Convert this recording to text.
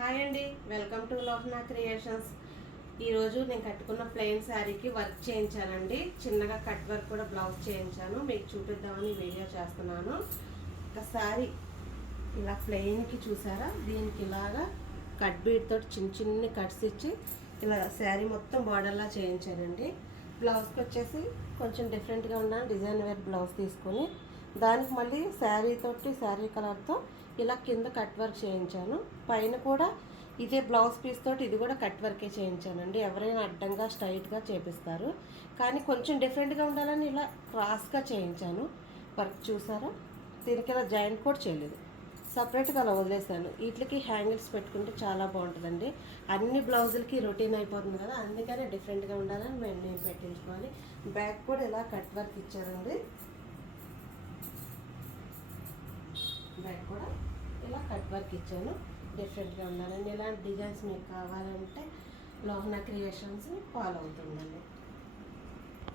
Hi అండి, welcome to లోహనా creations. ఈరోజు నేను కట్టుకున్న ప్లెయిన్ శారీకి వర్క్ చేయించానండి. చిన్నగా కట్ వర్క్ కూడా బ్లౌజ్ చేయించాను. మీకు చూపిద్దామని వీడియో చేస్తున్నాను. ఒక శారీ ఇలా ప్లెయిన్కి చూసారా, దీనికి ఇలాగా కట్ బీట్ తోటి చిన్న చిన్న కట్స్ ఇచ్చి ఇలా శారీ మొత్తం బార్డర్లా చేయించానండి. బ్లౌజ్కి వచ్చేసి కొంచెం డిఫరెంట్గా ఉన్న డిజైన్ వేర్ బ్లౌజ్ తీసుకొని దానికి మళ్ళీ శారీ కలర్తో ఇలా కింద కట్ వర్క్ చేయించాను. పైన కూడా ఇదే బ్లౌజ్ పీస్ తోటి ఇది కూడా కట్ వర్కే చేయించానండి. ఎవరైనా అడ్డంగా స్ట్రైట్గా చేపిస్తారు, కానీ కొంచెం డిఫరెంట్గా ఉండాలని ఇలా క్రాస్గా చేయించాను. వర్క్ చూసారా, దీనికి ఇలా జాయింట్ కూడా చేయలేదు, సపరేట్గా అలా వదిలేసాను. వీటికి హ్యాంగిల్స్ పెట్టుకుంటే చాలా బాగుంటుందండి. అన్ని బ్లౌజులకి రొటీన్ అయిపోతుంది కదా, అందుకనే డిఫరెంట్గా ఉండాలని నేను పెట్టించుకోవాలి. బ్యాక్ కూడా ఇలా కట్ వర్క్ ఇచ్చానండి. బ్యాక్ కూడా ఇలా కట్ వర్క్ ఇచ్చాను. డిఫరెంట్గా ఉండాలండి. ఇలాంటి డిజైన్స్ మీకు కావాలంటే లోహనా క్రియేషన్స్ ఫాలో అవుతుందండి.